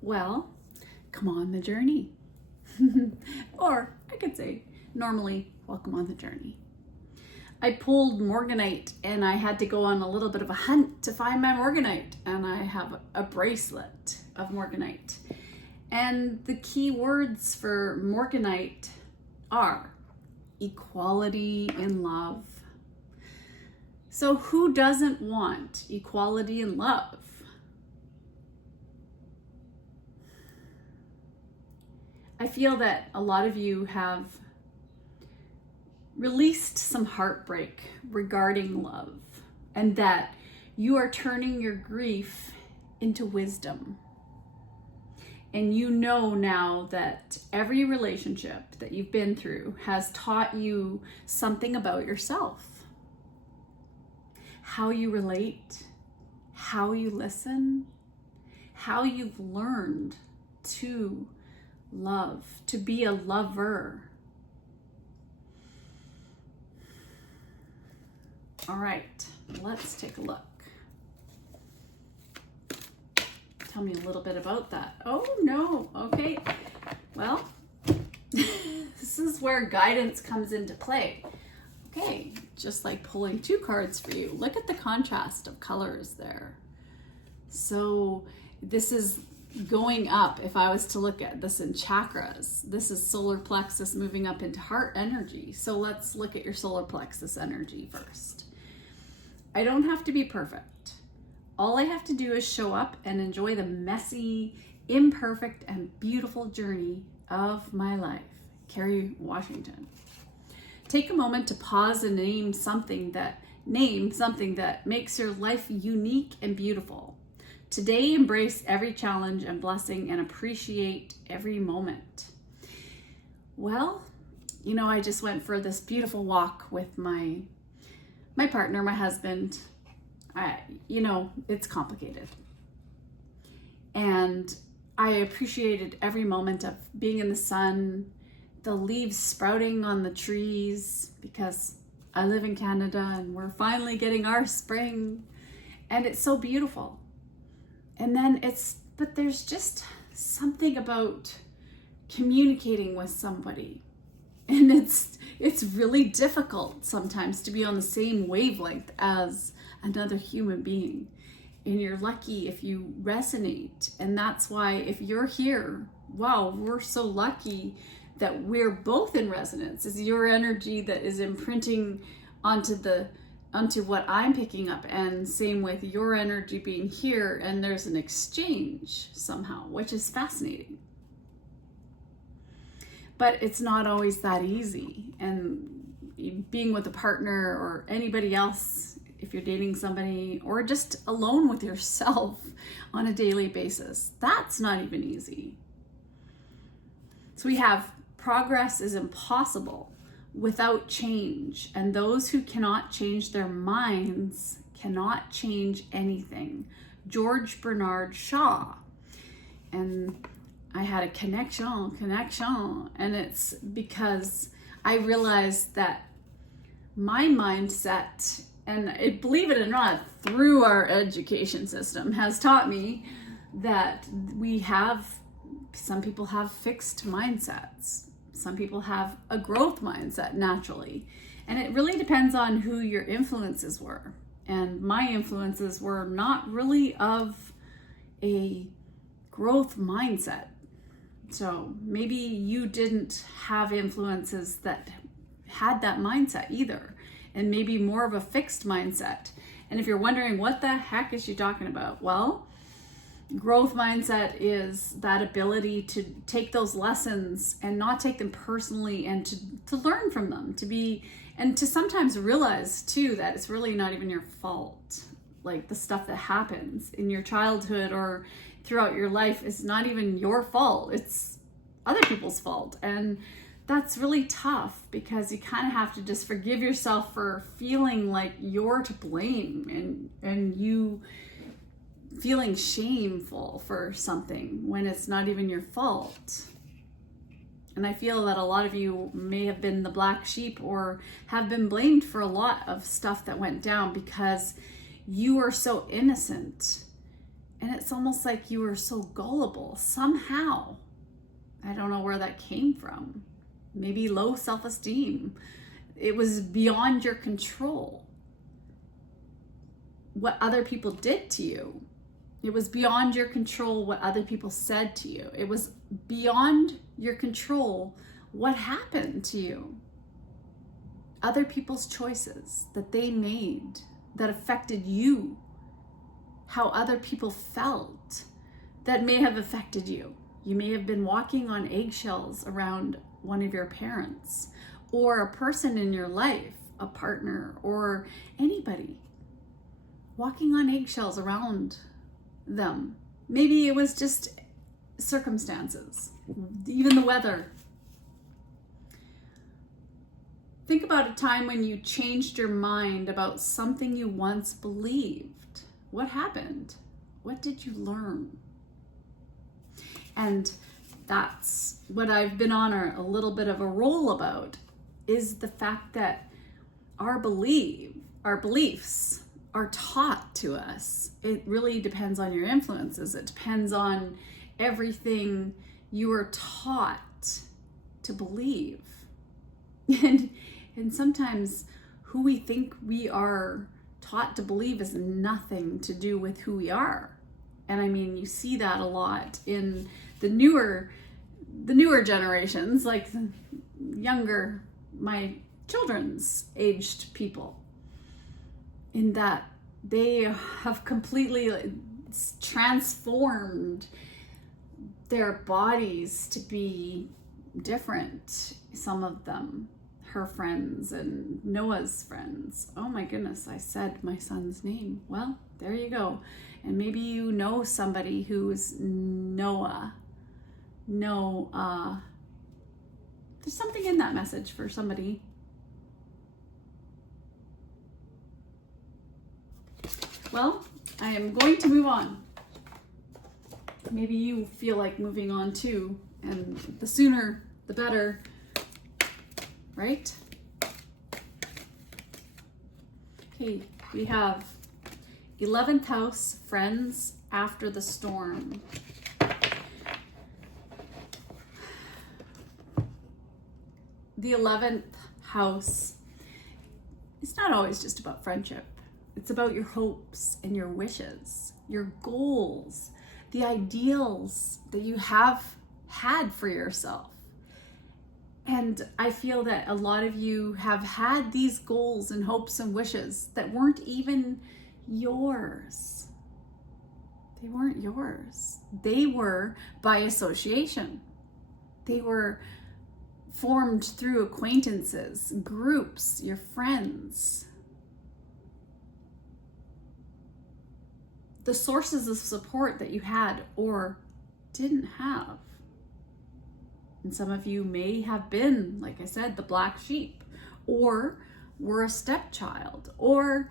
Well, come on the journey. Or I could say, normally, welcome on the journey. I pulled morganite and I had to go on a little bit of a hunt to find my morganite, and I have a bracelet of morganite. And the key words for morganite are equality in love. So who doesn't want equality in love? I feel that a lot of you have released some heartbreak regarding love, and that you are turning your grief into wisdom. And you know now that every relationship that you've been through has taught you something about yourself. How you relate, how you listen, how you've learned to love, to be a lover. All right, let's take a look. Tell me a little bit about that. Oh no, okay. Well, this is where guidance comes into play. Okay, just like pulling two cards for you. Look at the contrast of colors there. So this is going up. If I was to look at this in chakras, this is solar plexus moving up into heart energy. So let's look at your solar plexus energy first. I don't have to be perfect. All I have to do is show up and enjoy the messy, imperfect, and beautiful journey of my life. Kerry Washington. Take a moment to pause and name something that makes your life unique and beautiful. Today, embrace every challenge and blessing and appreciate every moment. Well, I just went for this beautiful walk with my partner, my husband. It's complicated. And I appreciated every moment of being in the sun, the leaves sprouting on the trees, because I live in Canada and we're finally getting our spring, and it's so beautiful. And then but there's just something about communicating with somebody. And it's really difficult sometimes to be on the same wavelength as another human being. And you're lucky if you resonate. And that's why if you're here, wow, we're so lucky that we're both in resonance. It's your energy that is imprinting onto what I'm picking up, and same with your energy being here, and there's an exchange somehow, which is fascinating. But it's not always that easy. And being with a partner or anybody else, if you're dating somebody, or just alone with yourself on a daily basis, that's not even easy. So we have progress is impossible without change, and those who cannot change their minds cannot change anything. George Bernard Shaw. And I had a connection, and it's because I realized that my mindset, and believe it or not, through our education system, has taught me that some people have fixed mindsets. Some people have a growth mindset naturally. And it really depends on who your influences were. And my influences were not really of a growth mindset. So maybe you didn't have influences that had that mindset either, and maybe more of a fixed mindset. And if you're wondering, what the heck is she talking about? Well, growth mindset is that ability to take those lessons and not take them personally, and to learn from them, and to sometimes realize too that it's really not even your fault. Like the stuff that happens in your childhood or throughout your life is not even your fault. It's other people's fault. And that's really tough, because you kind of have to just forgive yourself for feeling like you're to blame, and you feeling shameful for something when it's not even your fault. And I feel that a lot of you may have been the black sheep or have been blamed for a lot of stuff that went down because you are so innocent And it's almost like you were so gullible somehow. I don't know where that came from. Maybe low self-esteem. It was beyond your control what other people did to you. It was beyond your control what other people said to you. It was beyond your control what happened to you. Other people's choices that they made that affected you. How other people felt that may have affected you. You may have been walking on eggshells around one of your parents or a person in your life, a partner or anybody. Walking on eggshells around them. Maybe it was just circumstances, even the weather. Think about a time when you changed your mind about something you once believed. What happened? What did you learn? And that's what I've been on a little bit of a roll about, is the fact that our beliefs are taught to us. It really depends on your influences. It depends on everything you are taught to believe. And sometimes who we think we are taught to believe is nothing to do with who we are. And I mean, you see that a lot in the newer generations, like younger, my children's aged people, in that they have completely transformed their bodies to be different. Some of them, her friends and Noah's friends. Oh my goodness, I said my son's name. Well, there you go. And maybe you know somebody who's Noah. There's something in that message for somebody. Well, I am going to move on. Maybe you feel like moving on too, and the sooner the better, right? Okay, we have 11th house, friends after the storm. The 11th house is not always just about friendship. It's about your hopes and your wishes, your goals, the ideals that you have had for yourself. And I feel that a lot of you have had these goals and hopes and wishes that weren't even yours. They weren't yours. They were by association. They were formed through acquaintances, groups, your friends. The sources of support that you had or didn't have. And some of you may have been, like I said, the black sheep, or were a stepchild, or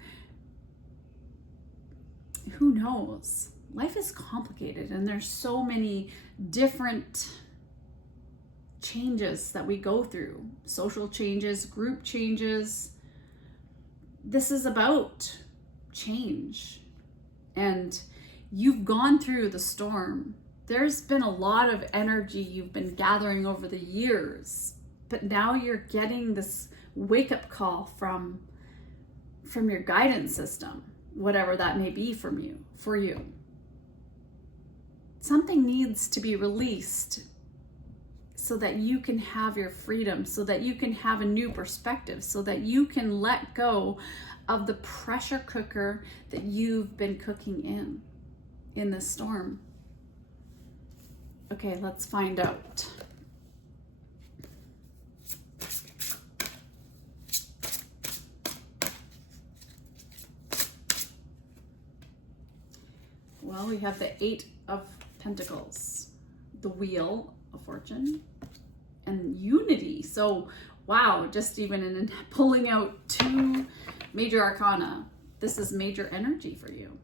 who knows? Life is complicated and there's so many different changes that we go through. Social changes, group changes. This is about change. And you've gone through the storm. There's been a lot of energy you've been gathering over the years, but now you're getting this wake-up call from your guidance system, whatever that may be for you. Something needs to be released so that you can have your freedom, so that you can have a new perspective, so that you can let go of the pressure cooker that you've been cooking in this storm. Okay, let's find out. Well, we have the 8 of Pentacles, the Wheel of Fortune, and Unity. So, wow, just even in pulling out 2 major arcana, this is major energy for you.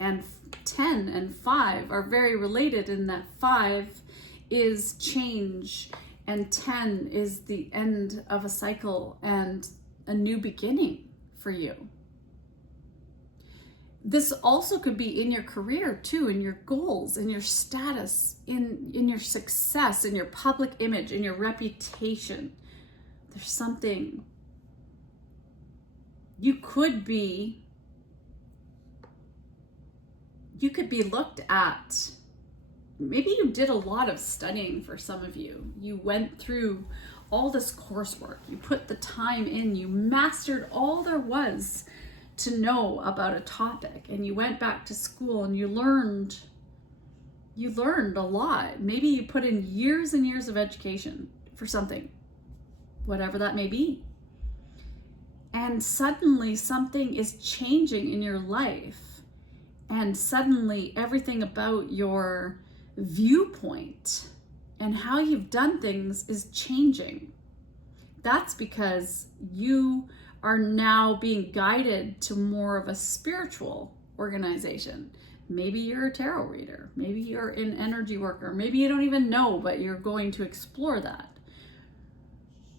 And 10 and 5 are very related in that 5 is change and 10 is the end of a cycle and a new beginning for you. this also could be in your career too, in your goals, in your status, in your success, in your public image, in your reputation. There's something you could be looked at. Maybe you did a lot of studying. For some of you, you went through all this coursework, you put the time in, you mastered all there was to know about a topic, and you went back to school and you learned a lot. Maybe you put in years and years of education for something, whatever that may be. And suddenly something is changing in your life, and suddenly everything about your viewpoint and how you've done things is changing. That's because you are now being guided to more of a spiritual organization. Maybe you're a tarot reader, maybe you're an energy worker, maybe you don't even know, but you're going to explore that.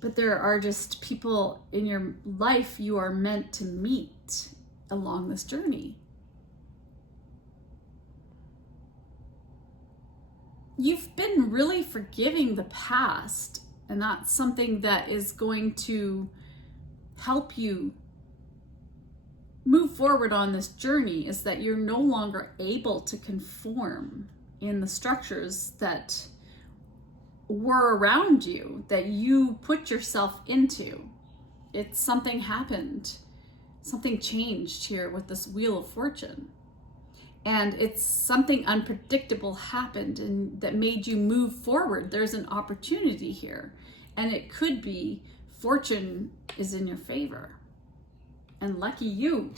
But there are just people in your life you are meant to meet along this journey. You've been really forgiving the past, and that's something that is going to help you move forward on this journey, is that you're no longer able to conform in the structures that were around you, that you put yourself into. It's something happened, something changed here with this Wheel of Fortune. And it's something unpredictable happened and that made you move forward. There's an opportunity here, and it could be fortune is in your favor. And lucky you.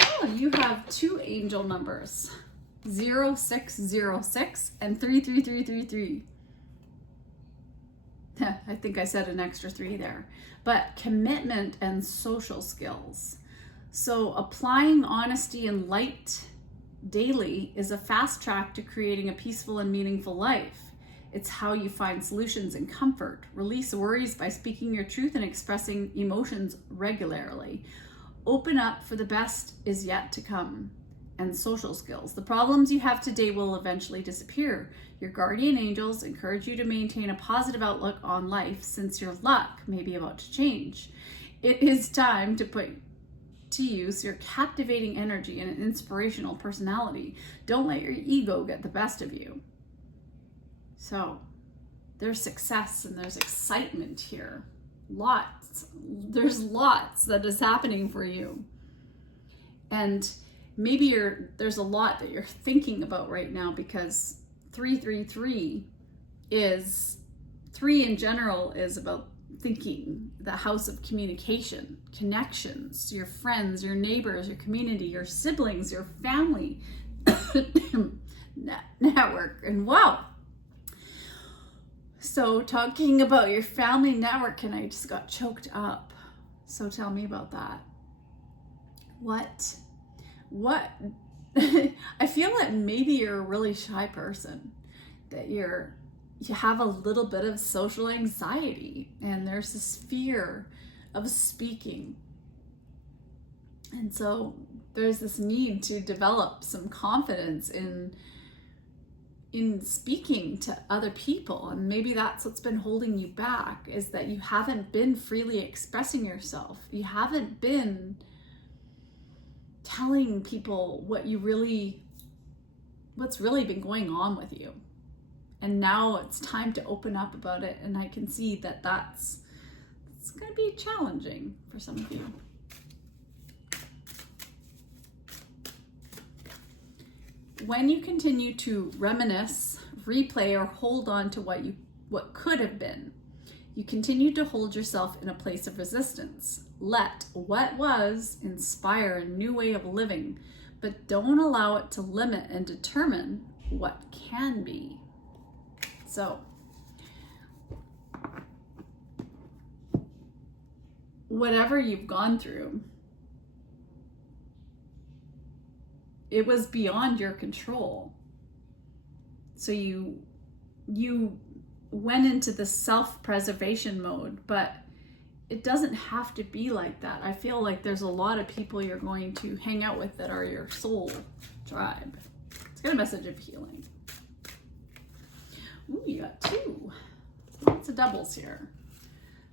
Oh, you have two angel numbers, 0606 and 33333. I think I said an extra 3 there. But commitment and social skills. So applying honesty and light daily is a fast track to creating a peaceful and meaningful life. It's how you find solutions and comfort. Release worries by speaking your truth and expressing emotions regularly. Open up, for the best is yet to come. And social skills. The problems you have today will eventually disappear. Your guardian angels encourage you to maintain a positive outlook on life, since your luck may be about to change. It is time to put to use your captivating energy and inspirational personality. Don't let your ego get the best of you. So there's success and there's excitement here. There's lots that is happening for you. And maybe there's a lot that you're thinking about right now, because 333 is 3 in general is about thinking, the house of communication, connections, your friends, your neighbors, your community, your siblings, your family, network. And wow. So talking about your family network, and I just got choked up. So tell me about that. What I feel that maybe you're a really shy person, that you have a little bit of social anxiety, and there's this fear of speaking. And so there's this need to develop some confidence in speaking to other people. And maybe that's what's been holding you back, is that you haven't been freely expressing yourself. You haven't been telling people what's really been going on with you. And now it's time to open up about it. And I can see that it's going to be challenging for some of you. When you continue to reminisce, replay, or hold on to what could have been, you continue to hold yourself in a place of resistance. Let what was inspire a new way of living, but don't allow it to limit and determine what can be. So, whatever you've gone through, it was beyond your control. So you went into the self-preservation mode, but it doesn't have to be like that. I feel like there's a lot of people you're going to hang out with that are your soul tribe. It's got a message of healing. Ooh, you got 2. Lots of doubles here.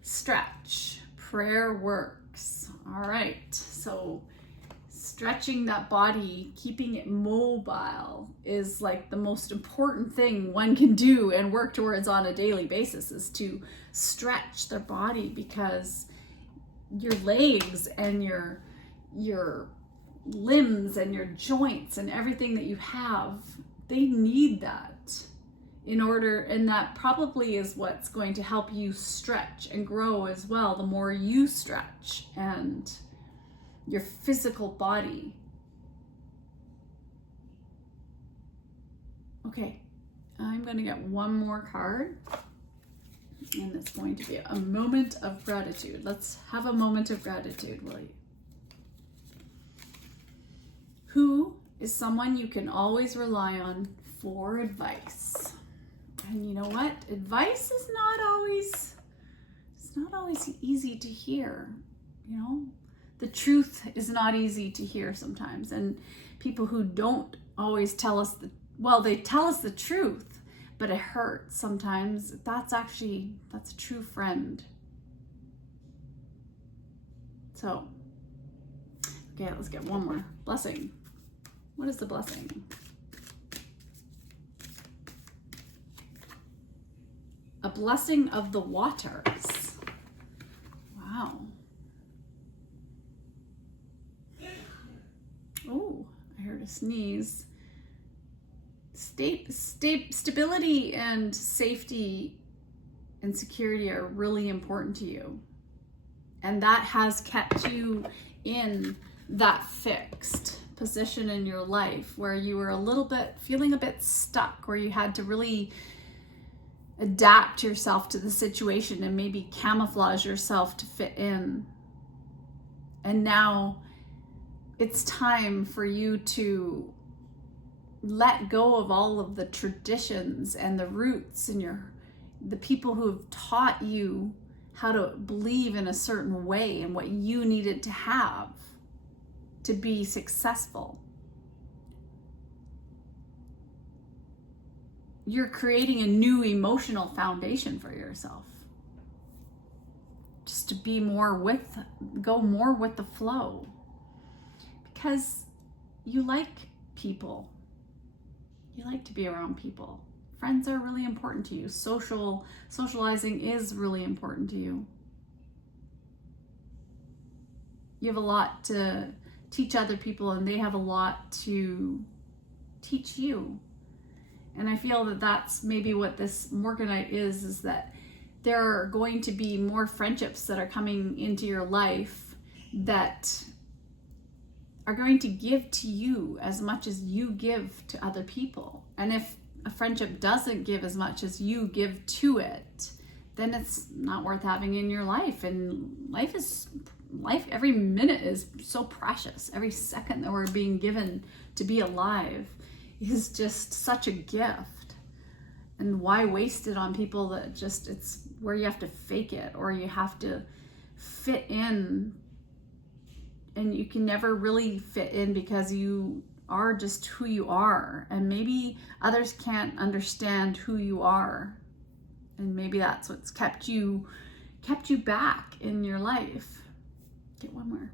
Stretch. Prayer works. All right. So stretching that body, keeping it mobile is like the most important thing one can do and work towards on a daily basis, is to stretch their body, because your legs and your limbs and your joints and everything that you have, they need that in order, and that probably is what's going to help you stretch and grow as well. The more you stretch and your physical body. Okay, I'm going to get one more card, and it's going to be a moment of gratitude. Let's have a moment of gratitude, will you? Who is someone you can always rely on for advice? And you know what? Advice is not always easy to hear, you know? The truth is not easy to hear sometimes, and people who don't always tell us they tell us the truth, but it hurts sometimes. That's a true friend. So, okay, let's get one more. Blessing. What is the blessing? A blessing of the waters. Wow. Oh, I heard a sneeze. Stability and safety and security are really important to you. And that has kept you in that fixed position in your life where you were feeling a bit stuck, where you had to really adapt yourself to the situation and maybe camouflage yourself to fit in. And now it's time for you to let go of all of the traditions and the roots and the people who have taught you how to believe in a certain way and what you needed to have to be successful. You're creating a new emotional foundation for yourself. Just to go more with the flow. Because you like people. You like to be around people. Friends are really important to you. Socializing is really important to you. You have a lot to teach other people, and they have a lot to teach you. And I feel that that's maybe what this Morganite is that there are going to be more friendships that are coming into your life that are going to give to you as much as you give to other people. And if a friendship doesn't give as much as you give to it, then it's not worth having in your life. And life, every minute is so precious. Every second that we're being given to be alive is just such a gift. And why waste it on people that it's where you have to fake it or you have to fit in, and you can never really fit in because you are just who you are, and maybe others can't understand who you are, and maybe that's what's kept you back in your life. Get one more.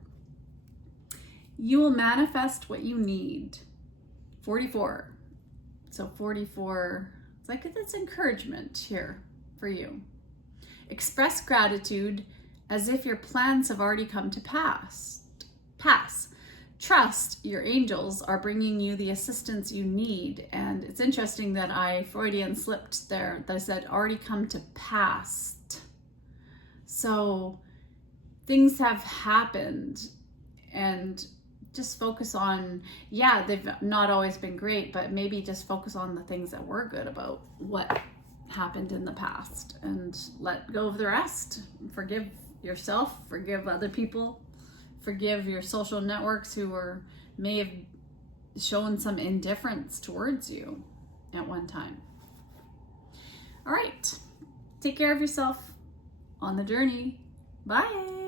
You will manifest what you need. 44. So 44, it's like that's encouragement here for you. Express gratitude as if your plans have already come to pass. Trust your angels are bringing you the assistance you need. And it's interesting that I Freudian slipped there, that I said already come to pass. So things have happened, and just focus on, they've not always been great, but maybe just focus on the things that were good about what happened in the past and let go of the rest. Forgive yourself, forgive other people, forgive your social networks who may have shown some indifference towards you at one time. All right, Take care of yourself on the journey. Bye.